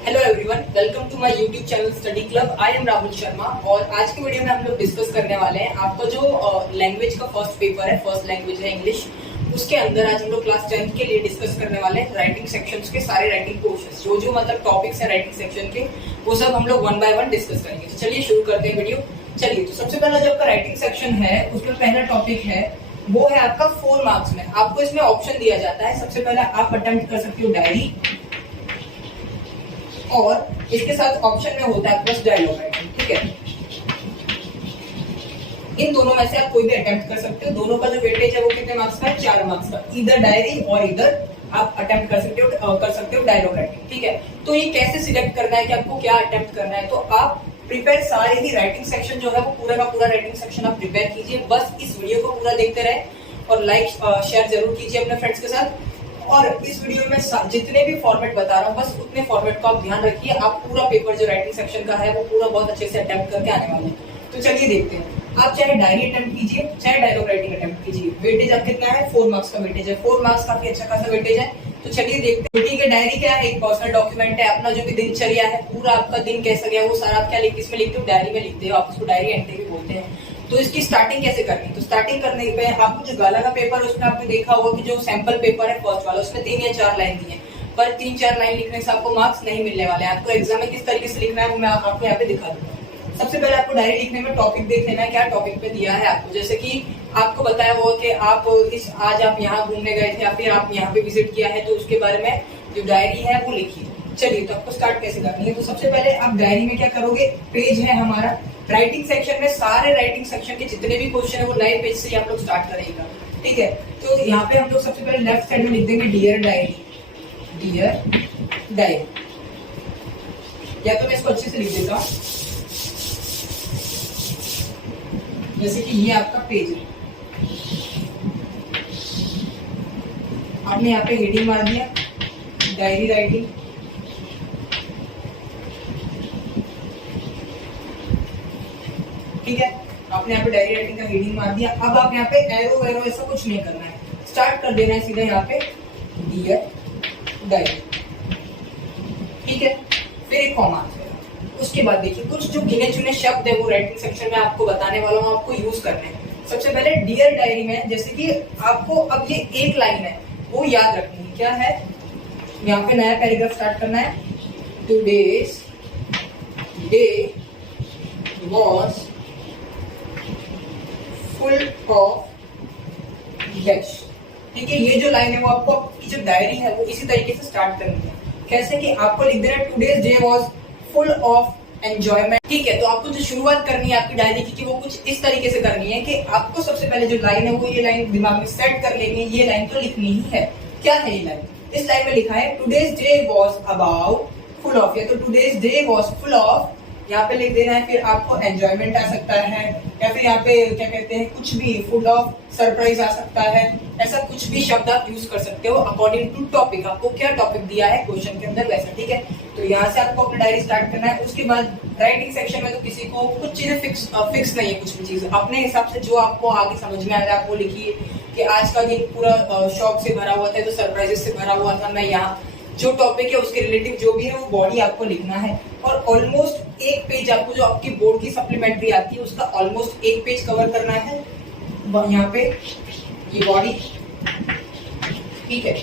Hello everyone, welcome to my YouTube channel study club. I am Rahul Sharma और आज की video में हम लोग डिस्कस करने वाले हैं आपका जो लैंग्वेज का फर्स्ट पेपर है, फर्स्ट लैंग्वेज है इंग्लिश। उसके अंदर आज हम लोग क्लास 10th के लिए डिस्कस करने वाले हैं राइटिंग सेक्शंस के सारे राइटिंग पोर्शंस, जो मतलब टॉपिक्स है राइटिंग सेक्शन के, वो सब हम लोग वन बाय वन डिस्कस करेंगे। तो चलिए शुरू करते हैं वीडियो। चलिए, तो सबसे पहला जो आपका राइटिंग सेक्शन है उसमें पहला टॉपिक है वो है आपका 4 मार्क्स में। आपको इसमें ऑप्शन दिया जाता है। सबसे पहला आप अटेम्प्ट कर सकते हो डायरी, और इसके साथ ऑप्शन में होता है प्लस डायलॉग राइटिंग। ठीक है, इन दोनों में से आप कोई भी अटेम्प्ट कर सकते हो। दोनों का जो वेटेज है वो कितने मार्क्स का है? 4 मार्क्स का। इधर डायरी और इधर आप अटेम्प्ट कर सकते हो डायलॉग राइटिंग। ठीक है, तो ये कैसे सिलेक्ट करना है कि आपको क्या अटेम्प्ट करना है? तो आप प्रिपेयर सारे ही राइटिंग सेक्शन जो है वो पूरा का पूरा राइटिंग सेक्शन आप प्रिपेयर कीजिए। बस इस वीडियो को पूरा देखते रहे और लाइक शेयर जरूर कीजिए अपने फ्रेंड्स के साथ। और इस वीडियो में जितने भी फॉर्मेट बता रहा हूँ बस उतने फॉर्मेट को आप ध्यान रखिए। आप पूरा पेपर जो राइटिंग सेक्शन का है वो पूरा बहुत अच्छे से अटेम्प्ट करके आने वाले हैं। तो चलिए देखते हैं। आप चाहे डायरी अटेम्प्ट कीजिए चाहे डायलॉग राइटिंग अटेम्प्ट कीजिए, वेटेज आप कितना है? 4 मार्क्स का वेटेज है। 4 मार्क्स काफी अच्छा खासा वेटेज है। तो चलिए देखते हैं। ठीक है, डायरी क्या है? एक पर्सनल डॉक्यूमेंट है। अपना जो भी दिनचर्या है, पूरा आपका दिन कैसा गया वो सारा आप क्या लिखते इसमें लिखते हो? डायरी में लिखते हो। आप उसको डायरी एंट्री भी बोलते हैं। तो इसकी स्टार्टिंग कैसे करनी है? तो स्टार्टिंग करने पे आपको जो गाला का पेपर है उसमें आपने देखा होगा कि जो सैंपल पेपर है फर्स्ट वाला, उसमें 3 या 4 लाइन दी है। पर 3-4 लाइन लिखने से आपको मार्क्स नहीं मिलने वाले हैं। आपको एग्जाम में किस तरीके से लिखना है वो मैं आपको यहाँ पे दिखा दूंगा। सबसे पहले आपको डायरी लिखने में टॉपिक देख लेना है, क्या टॉपिक पे दिया है आपको। जैसे कि आपको बताया हुआ कि आप आज आप यहाँ घूमने गए थे या फिर आप यहाँ पे विजिट किया है, तो उसके बारे में जो डायरी है वो लिखिए। चलिए, तो आपको स्टार्ट कैसे करनी है? तो सबसे पहले आप डायरी में क्या करोगे? पेज है हमारा राइटिंग सेक्शन में, सारे राइटिंग सेक्शन के जितने भी क्वेश्चन है वो नए पेज से आप लोग स्टार्ट करेंगे। ठीक है, तो यहाँ पे हम लोग सबसे पहले लेफ्ट साइड में लिख देंगे डियर डायरी, डियर डायरी, या तो मैं इसको अच्छे से लिख देता हूँ। जैसे कि ये आपका पेज है, आपने यहाँ पे हेडिंग मार दिया डायरी राइटिंग। ठीक है, आपने यहाँ पे डायरी राइटिंग का हेडिंग मार दिया। अब आप यहाँ पे एरो वेरो ऐसा कुछ नहीं करना है, स्टार्ट कर देना है सीधा यहाँ पे डियर डायरी। ठीक है, फिर एक कॉमा। उसके बाद देखिए कुछ जो गिने चुने शब्द है वो राइटिंग सेक्शन में आपको बताने वाला हूँ, आपको यूज करने हैं। सबसे पहले डियर डायरी में जैसे कि आपको अब ये एक लाइन है वो याद रखनी है। क्या है? यहाँ पे नया पैराग्राफ स्टार्ट करना है। Today's day was full of dash. ठीक है, ये जो लाइन है वो आपको आपकी जो डायरी है वो इसी तरीके से स्टार्ट करनी है। कैसे कि आपको लिख देना है today's day was full of enjoyment. ठीक है, तो आपको जो शुरुआत करनी है आपकी डायरी की वो कुछ इस तरीके से करनी है कि आपको सबसे पहले जो लाइन है वो ये लाइन दिमाग में सेट कर लेनी है। ये लाइन तो लिखनी ही है। क्या है ये लाइन? इस लाइन में लिखा है today's day was about full of, या तो today's day was full of, यहाँ पे लिख देना है। फिर आपको एंजॉयमेंट आ सकता है, या फिर यहाँ पे क्या कहते हैं कुछ भी, फुल ऑफ सरप्राइज आ सकता है। ऐसा कुछ भी शब्द आप यूज कर सकते हो अकॉर्डिंग टू टॉपिक। आपको क्या टॉपिक दिया है क्वेश्चन के अंदर वैसा। ठीक है, तो यहाँ से आपको अपनी डायरी स्टार्ट करना है। उसके बाद राइटिंग सेक्शन में तो किसी को कुछ चीजें फिक्स नहीं है, कुछ भी चीज अपने हिसाब से जो आपको आगे समझ में आ रहा है आप वो लिखिए। कि आज का दिन पूरा शौक से भरा हुआ था, तो सरप्राइजेस से भरा हुआ था। मैं यहाँ जो टॉपिक है उसके रिलेटिव जो भी है वो बॉडी आपको लिखना है। और ऑलमोस्ट एक पेज आपको जो आपकी बोर्ड की सप्लीमेंट्री आती है उसका ऑलमोस्ट एक पेज कवर करना है। यहाँ पे ये बॉडी। ठीक है,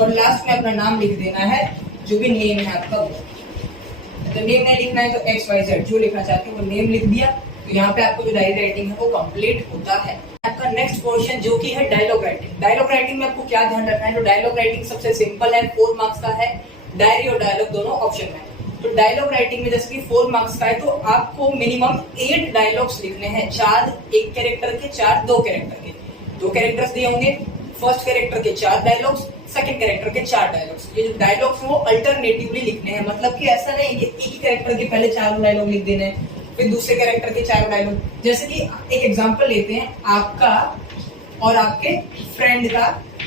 और लास्ट में अपना नाम लिख देना है, जो भी नेम है आपका वो। तो नेम नहीं लिखना है तो XYZ जो लिखना चाहते हो वो नेम लिख दिया। तो यहाँ पे आपको जो डायरी राइटिंग है वो कंप्लीट होता है। आपका नेक्स्ट पोर्शन जो कि है डायलॉग राइटिंग। डायलॉग राइटिंग में आपको क्या ध्यान रखना है? तो डायलॉग राइटिंग सबसे सिंपल है, 4 मार्क्स का है। डायरी और डायलॉग दोनों ऑप्शन में। तो डायलॉग राइटिंग में जैसे कि 4 मार्क्स का है तो आपको मिनिमम 8 डायलॉग्स लिखने हैं। 4 एक कैरेक्टर के, 4 2 कैरेक्टर के। 2 कैरेक्टर्स दिए होंगे, फर्स्ट कैरेक्टर के 4 डायलॉग्स, सेकंड कैरेक्टर के 4 डायलॉग्स। ये जो डायलॉग्स वो अल्टरनेटिवली लिखने हैं, मतलब कि ऐसा नहीं कि एक ही कैरेक्टर के पहले 4 डायलॉग लिख देने हैं फिर दूसरे कैरेक्टर के 4 डायलॉग। जैसे कि एक एग्जांपल लेते हैं, आपका और आपके फ्रेंड का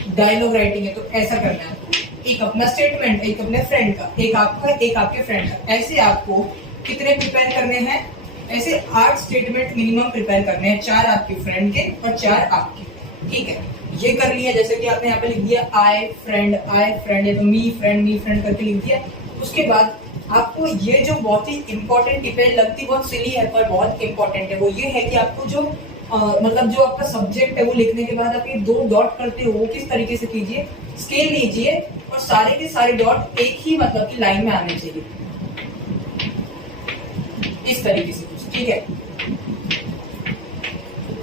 डायलॉग राइटिंग है तो ऐसा करना है। एक अपना स्टेटमेंट, एक अपने फ्रेंड का, एक आपका, एक आपके फ्रेंड का। ऐसे आपको कितने प्रिपेयर करने हैं? ऐसे 8 स्टेटमेंट मिनिमम प्रिपेयर करने हैं। 4 आपके फ्रेंड के और 4 आपके। ठीक है, ये कर लिया। जैसे कि आपने यहाँ पे लिख दिया आई फ्रेंड, या तो मी फ्रेंड करके लिख दिया। उसके बाद आपको ये जो बहुत ही इंपॉर्टेंट टिप है, लगती बहुत सिली है पर बहुत इंपॉर्टेंट है, वो ये है कि आपको जो मतलब जो आपका सब्जेक्ट है वो लिखने के बाद आप ये 2 डॉट करते हो वो किस तरीके से कीजिए, स्केल लीजिए और सारे के सारे डॉट एक ही मतलब की लाइन में आने चाहिए, इस तरीके से कुछ, ठीक है।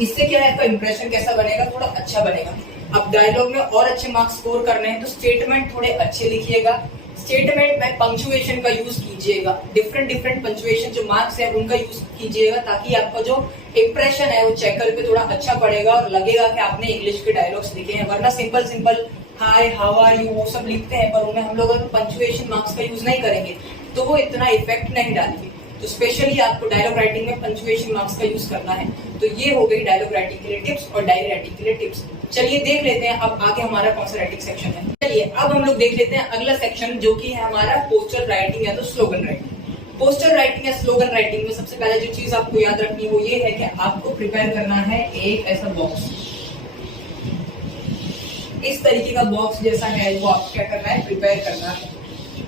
इससे क्या है, आपका इंप्रेशन कैसा बनेगा, थोड़ा अच्छा बनेगा। अब डायलॉग में और अच्छे मार्क्स स्कोर करने हैं तो स्टेटमेंट थोड़े अच्छे लिखिएगा, स्टेटमेंट में पंक्चुएशन का यूज कीजिएगा, डिफरेंट पंक्चुएशन जो मार्क्स है उनका यूज कीजिएगा, ताकि आपका जो इंप्रेशन है वो चेकर पे थोड़ा अच्छा पड़ेगा और लगेगा कि आपने इंग्लिश के डायलॉग्स लिखे हैं। वरना simple hi how are you वो सब लिखते हैं, पर उन्हें हम लोग अगर पंक्चुएशन मार्क्स का यूज नहीं करेंगे तो वो इतना इफेक्ट नहीं डालेंगे। तो स्पेशली आपको डायलॉग राइटिंग में पंक्चुएशन मार्क्स का यूज करना है। तो ये हो गई डायलॉग राइटिंग के लिए टिप्स और डायरी राइटिंग के लिए टिप्स। चलिए देख लेते हैं अब आगे हमारा कौन सा राइटिंग सेक्शन है। चलिए अब हम लोग देख लेते हैं अगला सेक्शन, जो कि है हमारा पोस्टर राइटिंग या तो स्लोगन राइटिंग। पोस्टर राइटिंग या स्लोगन राइटिंग में सबसे पहले जो चीज आपको याद रखनी है वो ये है कि आपको प्रिपेयर करना है एक ऐसा बॉक्स, इस तरीके का बॉक्स जैसा है, वो आपको क्या करना है, प्रिपेयर करना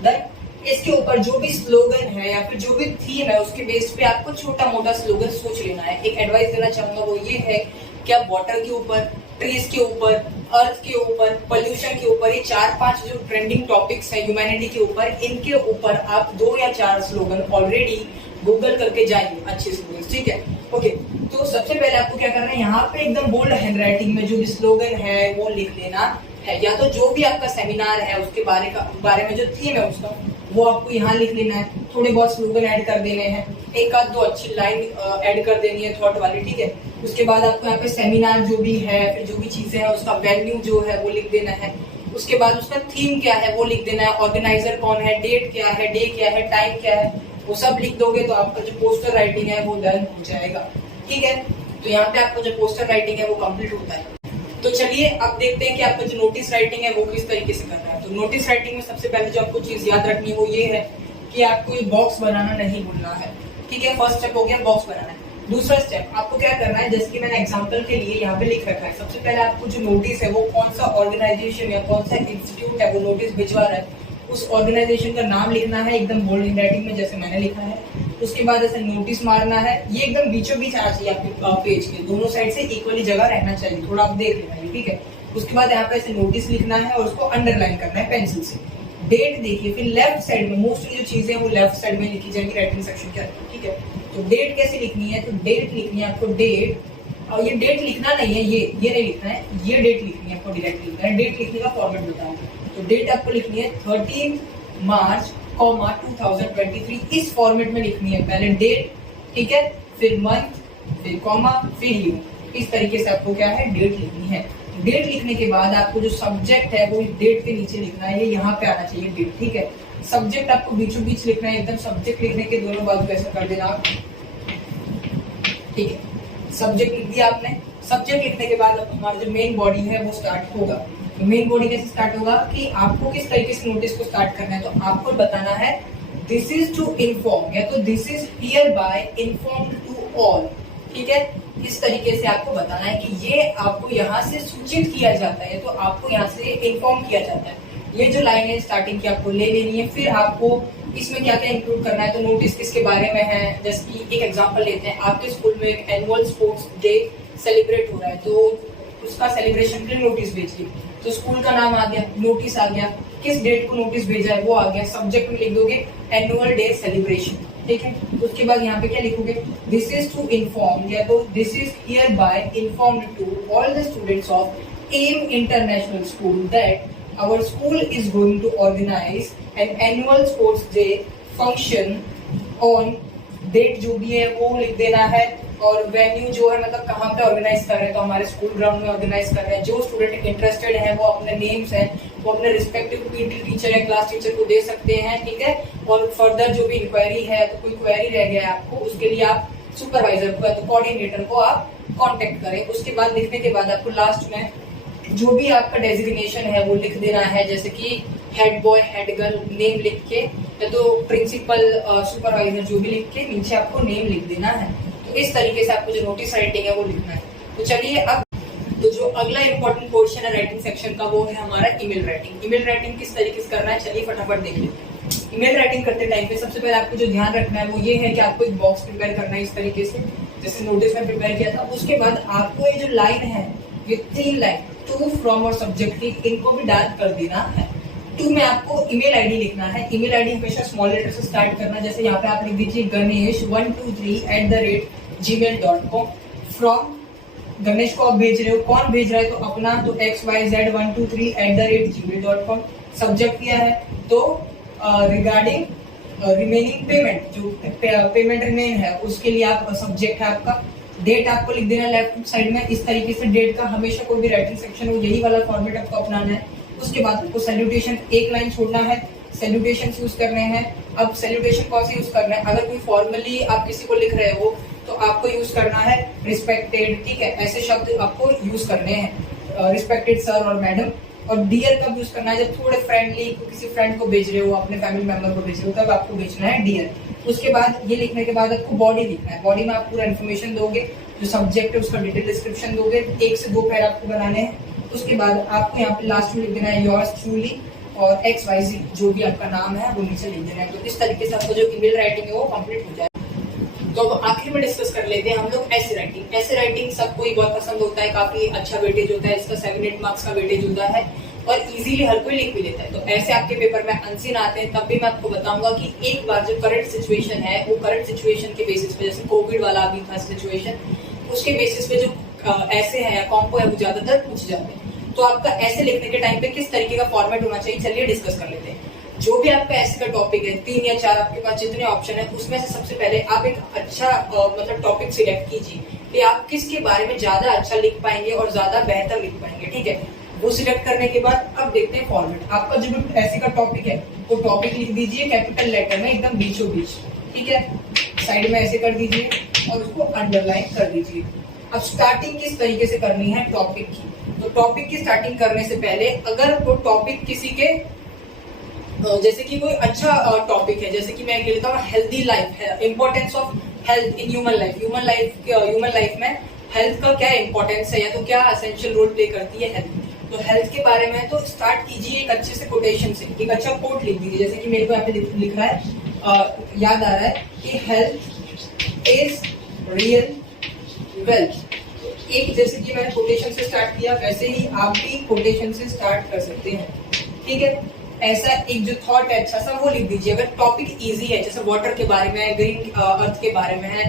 है। इसके ऊपर जो भी स्लोगन है या फिर जो भी थीम है उसके बेस पे आपको छोटा मोटा स्लोगन सोच लेना है। एक एडवाइस देना चाहूंगा वो ये है कि आप वाटर के ऊपर, ट्रीज के ऊपर, अर्थ के ऊपर, पोल्यूशन के ऊपर, ये 4-5 जो ट्रेंडिंग टॉपिक्स है ह्यूमैनिटी के ऊपर, इनके ऊपर आप 2 या 4 स्लोगन ऑलरेडी गूगल करके जाइए, अच्छे स्लोगन, ठीक है। ओके, तो सबसे पहले आपको क्या करना है, यहाँ पे एकदम बोल्ड हैंडराइटिंग में जो भी स्लोगन है वो लिख लेना है, या तो जो भी आपका सेमिनार है उसके बारे में जो थीम है उसका वो आपको यहाँ लिख लेना है। थोड़े बहुत स्लोगन ऐड कर देने हैं, एक आध 2 अच्छी लाइन ऐड कर देनी है थॉट वाली, ठीक है। उसके बाद आपको यहाँ पे सेमिनार जो भी है, फिर जो भी चीजें हैं उसका वेन्यू जो है वो लिख देना है। उसके बाद उसका थीम क्या है वो लिख देना है, ऑर्गेनाइजर कौन है, डेट क्या है, डे क्या है, टाइम क्या है, वो सब लिख दोगे तो आपका जो पोस्टर राइटिंग है वो डन हो जाएगा, ठीक है। तो यहाँ पे आपका जो पोस्टर राइटिंग है वो कंप्लीट होता है। तो चलिए अब देखते हैं कि आपका जो नोटिस राइटिंग है वो किस तरीके से करना है। तो नोटिस राइटिंग में सबसे पहले जो आपको चीज याद रखनी है वो ये है कि आपको ये बॉक्स बनाना नहीं भूलना है, ठीक है। फर्स्ट स्टेप हो गया बॉक्स बनाना है। दूसरा स्टेप आपको क्या करना है, जैसे कि मैंने एग्जांपल के लिए यहाँ पे लिख रखा है, सबसे पहले आपको जो नोटिस है वो कौन सा ऑर्गेनाइजेशन या कौन सा इंस्टीट्यूट है वो नोटिस भिजवा रहा है, उस ऑर्गेनाइजेशन का नाम लिखना है एकदम बोल्ड हैंडराइटिंग में जैसे मैंने लिखा है। उसके बाद ऐसे नोटिस मारना है, ये एकदम बीचों बीच आना चाहिए आपके पेज के, दोनों साइड से इक्वली जगह रहना चाहिए, थोड़ा आप देख लेना, ठीक है। उसके बाद यहाँ पे ऐसे नोटिस लिखना है और उसको अंडरलाइन करना है पेंसिल से। डेट देखिए, फिर लेफ्ट साइड में मोस्टली जो चीजें हैं वो लेफ्ट साइड में लिखी जाएंगी राइटिंग सेक्शन के अंदर, ठीक है। तो डेट कैसे लिखनी है, तो डेट लिखनी है आपको, डेट, और ये डेट लिखना नहीं है, ये नहीं लिखना है, ये डेट लिखनी है आपको, डायरेक्ट लिखना है। डेट लिखने का फॉर्मेट बताऊंगा। तो डेट आपको लिखनी है 13 मार्च 2023, इस फॉर्मेट में लिखनी है। पहले डेट, ठीक है, फिर मंथ, फिर कॉमा, फिर ईयर, इस तरीके से आपको क्या है डेट लिखनी है। डेट लिखने के बाद आपको जो सब्जेक्ट है वो डेट के नीचे लिखना है, ये यहाँ पे आना चाहिए डेट, ठीक है। सब्जेक्ट आपको बीचों बीच लिखना है, एकदम सब्जेक्ट लिखने के दोनों बाजू ऐसा कर देना आप, ठीक है। सब्जेक्ट लिख दिया आपने। सब्जेक्ट लिखने के बाद हमारा जो मेन बॉडी है वो स्टार्ट होगा। तो मेन बॉडी कैसे स्टार्ट होगा कि आपको किस तरीके से नोटिस को स्टार्ट करना है, तो आपको बताना है दिस इज टू इन्फॉर्म, या तो this is hereby informed to all, ठीक है। इस तरीके से आपको बताना है कि ये आपको यहाँ से सूचित किया जाता है, तो आपको यहाँ से इन्फॉर्म किया जाता है। ये जो लाइन है स्टार्टिंग की आपको ले लेनी है। फिर आपको इसमें क्या क्या इंक्लूड करना है, तो नोटिस किसके बारे में है, जैसे कि एक एग्जांपल लेते हैं, आपके स्कूल में एक एनुअल स्पोर्ट्स डे सेलिब्रेट हो रहा है, तो उसका सेलिब्रेशन के लिए नोटिस भेजिए। तो स्कूल का नाम आ गया, नोटिस आ गया, किस डेट को नोटिस भेजा है वो आ गया। सब्जेक्ट में लिख दोगे एनुअल डे सेलिब्रेशन, ठीक है। उसके बाद यहाँ पे क्या लिखोगे, दिस इज टू इन्फॉर्म, या तो this is hereby informed to all the students of M international school that our school is going to organize an annual sports day function on date, जो भी है वो लिख देना है। और वेन्यू जो है मतलब कहाँ पे ऑर्गेनाइज कर रहे हैं, तो हमारे स्कूल ग्राउंड में ऑर्गेनाइज कर रहे हैं। जो स्टूडेंट इंटरेस्टेड है वो अपने नेम्स हैं वो अपने रिस्पेक्टिव पीटी टीचर या क्लास टीचर को दे सकते हैं, ठीक है। और फर्दर जो भी इंक्वायरी है, तो कोई क्वेरी रह गया है आपको, उसके लिए आप सुपरवाइजर को या तो कोऑर्डिनेटर को आप कॉन्टेक्ट करें। उसके बाद लिखने के बाद आपको लास्ट में जो भी आपका डेजिग्नेशन है वो लिख देना है, जैसे कि head boy, head girl, name लिख के, या तो प्रिंसिपल, सुपरवाइजर, जो भी लिख के नीचे आपको नेम लिख देना है। तो इस तरीके से आपको जो नोटिस राइटिंग है वो लिखना है। तो चलिए अब तो जो अगला इंपॉर्टेंट पोर्शन है राइटिंग सेक्शन का वो है हमारा ईमेल राइटिंग। ईमेल राइटिंग किस तरीके से करना है चलिए फटाफट देख लेते हैं। ईमेल राइटिंग करते टाइम पे सबसे पहले आपको जो ध्यान रखना है वो ये है कि आपको एक बॉक्स प्रिपेयर करना है इस तरीके से, जैसे नोटिस में प्रिपेयर किया था। उसके बाद आपको ये जो लाइन है, ये 3 लाइन, टू, फ्रॉम और सब्जेक्ट की, इनको भी डार्क कर देना है। टू में आपको ईमेल आईडी लिखना है। ईमेल आईडी हमेशा स्मॉल लेटर से स्टार्ट करना, जैसे यहाँ पे आप लिख दीजिए ganesh123@gmail.com। फ्रॉम, गणेश को आप भेज रहे हो, कौन भेज रहा है तो अपना, तो xyz123@gmail.com। सब्जेक्ट किया है तो रिगार्डिंग रिमेनिंग पेमेंट, जो पेमेंट रिमेन है उसके लिए आप सब्जेक्ट है आपका। डेट आपको लिख देना लेफ्ट साइड में इस तरीके से। डेट का हमेशा कोई भी राइटिंग सेक्शन हो यही वाला फॉर्मेट आपको अपनाना है। उसके बाद आपको सैल्यूटेशन एक लाइन छोड़ना है, सैल्यूटेशन यूज करने हैं। अब सैल्यूटेशन कौन से यूज करना है, अगर कोई फॉर्मली आप किसी को लिख रहे हो तो आपको यूज करना है रिस्पेक्टेड, ठीक है, ऐसे शब्द आपको यूज करने हैं, रिस्पेक्टेड सर और मैडम। और डियर कब यूज करना है, जब थोड़े फ्रेंडली किसी फ्रेंड को भेज रहे हो, अपने फैमिली मेंबर को भेज रहे हो, तब आपको भेजना है डियर। उसके बाद ये लिखने के बाद आपको बॉडी लिखना है। बॉडी में आप पूरा इन्फॉर्मेशन दोगे, जो सब्जेक्ट है उसका डिटेल डिस्क्रिप्शन दोगे, 1 से 2 पैर आपको बनाने हैं। उसके बाद आपको यहाँ पे लास्ट में लिख देना है योर्स ट्रूली और XYZ, जो भी आपका नाम है वो नीचे लिख देना है। तो इस तरीके से आपको जो ईमेल राइटिंग है वो कंप्लीट हो जाए। तो अब आखिर में डिस्कस कर लेते हैं हम लोग ऐसे राइटिंग। ऐसे राइटिंग सबको ही बहुत पसंद होता है, काफी अच्छा वेटेज होता है इसका, 7-8 मार्क्स का वेटेज होता है और इजीली हर कोई लिख भी लेता है। तो ऐसे आपके पेपर में अनसीन आते हैं, तब भी मैं आपको बताऊंगा कि एक बार जो करंट सिचुएशन है वो करंट सिचुएशन के बेसिस पे, जैसे कोविड वाला अभी था सिचुएशन, उसके बेसिस पे जो ऐसे है कॉम्पो है वो ज्यादातर पूछ जाते हैं। तो आपका ऐसे लिखने के टाइम पे किस तरीके का फॉर्मेट होना चाहिए, चलिए डिस्कस कर लेते हैं। जो भी आपका ऐसे का टॉपिक है, 3 या 4 आपके पास जितने ऑप्शन है उसमें से सबसे पहले आप एक अच्छा मतलब टॉपिक सिलेक्ट कीजिए कि आप किसके बारे में ज्यादा अच्छा लिख पाएंगे और ज्यादा बेहतर लिख पाएंगे, ठीक है। वो सिलेक्ट करने के बाद अब देखते हैं फॉर्मेट। आपका जो भी ऐसे का टॉपिक है वो टॉपिक लिख दीजिए कैपिटल लेटर में एकदम बीचों बीच, ठीक है, साइड में ऐसे कर दीजिए और उसको अंडरलाइन कर दीजिए। अब स्टार्टिंग किस तरीके से करनी है टॉपिक की, तो टॉपिक की स्टार्टिंग करने से पहले अगर वो टॉपिक किसी के जैसे कि कोई अच्छा टॉपिक है, जैसे कि मैं कह लेता हूँ हेल्दी लाइफ है, importance of health in human life, human life में हेल्थ का क्या इंपॉर्टेंस है या तो क्या एसेंशियल रोल प्ले करती है हेल्थ, तो हेल्थ के बारे में तो स्टार्ट कीजिए एक अच्छे से कोटेशन से, एक अच्छा कोट लिख दीजिए। जैसे कि मेरे को यहाँ पे लिखा है, याद आ रहा है कि हेल्थ इज रियल वेल्थ। एक जैसे कि मैंने कोटेशन से स्टार्ट किया, वैसे ही आप भी कोटेशन से स्टार्ट कर सकते हैं, ठीक है। ऐसा एक जो थॉट है अच्छा सा वो लिख दीजिए। अगर टॉपिक इजी है, जैसे वाटर के बारे में, ग्रीन अर्थ के बारे में है,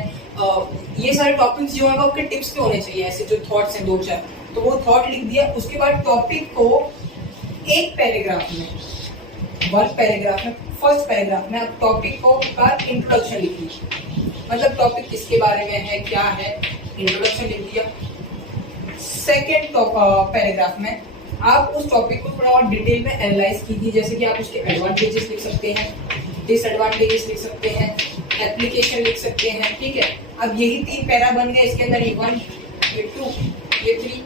ये सारे टॉपिक्स जो है वो आपके टिप्स पे होने चाहिए, ऐसे जो थॉट्स हैं 2-4, तो वो थॉट लिख दिया। उसके बाद टॉपिक को एक पैराग्राफ में, 1 पैराग्राफ में, फर्स्ट पैराग्राफ में आप टॉपिक को का इंट्रोडक्शन लिख लीजिए, मतलब टॉपिक किसके बारे में है, क्या है, इंट्रोडक्शन लिख दिया। सेकेंड पैराग्राफ में आप उस टॉपिक को थोड़ा और डिटेल में एनालाइज कीजिए, जैसे कि आप उसके एडवांटेजेस लिख सकते हैं, डिसएडवांटेजेस लिख सकते हैं, एप्लीकेशन लिख सकते हैं, ठीक है। अब यही 3 पैरा बन गए, इसके अंदर ये 1, ये 2, ये 3,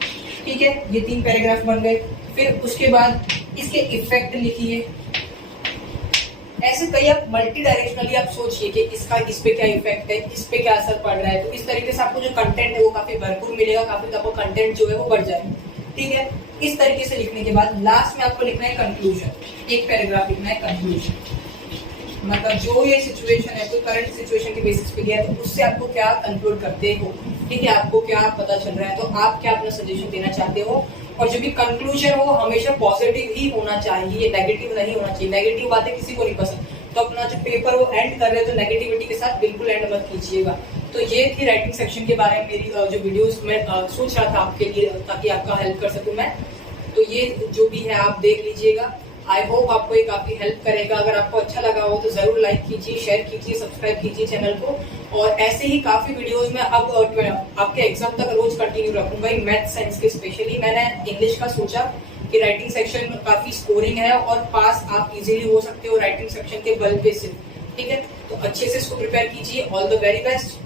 ठीक है, ये 3 पैराग्राफ बन गए। फिर उसके बाद इसके इफेक्ट लिखिए। ऐसे कई आप मल्टी डायरेक्शनली आप सोचिए कि इसका इस पे क्या इफेक्ट है, इस पे क्या असर पड़ रहा है, तो इस तरीके से आपको जो कंटेंट है वो काफी भरपूर मिलेगा, काफी आपको कंटेंट जो है वो बढ़ जाएगा, ठीक है। इस तरीके से लिखने के बाद लास्ट में आपको लिखना है कंक्लूजन, एक पैराग्राफ लिखना है कंक्लूजन, मतलब जो ये सिचुएशन है तो करंट सिचुएशन के बेसिस पे गया है, तो उससे आपको क्या कंक्लूड करते हो, ठीक है, आपको क्या पता चल रहा है, तो आप क्या अपना सजेशन देना चाहते हो। और जो भी कंक्लूजन हो हमेशा पॉजिटिव ही होना चाहिए, नेगेटिव नहीं होना चाहिए। नेगेटिव बातें किसी को नहीं पसंद, तो अपना जो पेपर वो एंड कर रहे हो तो नेगेटिविटी के साथ बिल्कुल एंड मत कीजिएगा। तो ये थी राइटिंग सेक्शन के बारे में मेरी जो वीडियोस में सोच रहा था आपके लिए, ताकि आपका हेल्प कर सकूं मैं। तो ये जो भी है आप देख लीजिएगा। आई होप आपको ये काफी हेल्प करेगा। अगर आपको अच्छा लगा हो तो जरूर लाइक कीजिए, शेयर कीजिए, सब्सक्राइब कीजिए चैनल को। और ऐसे ही काफी वीडियोस में अब आपके एग्जाम तक रोज कंटिन्यू रखूंगा, मैथ साइंस के स्पेशली। मैंने इंग्लिश का सोचा कि राइटिंग सेक्शन काफी स्कोरिंग है और पास आप इजीली हो सकते हो राइटिंग सेक्शन के बल पे से, ठीक है। तो अच्छे से इसको प्रिपेयर कीजिए। All the very best.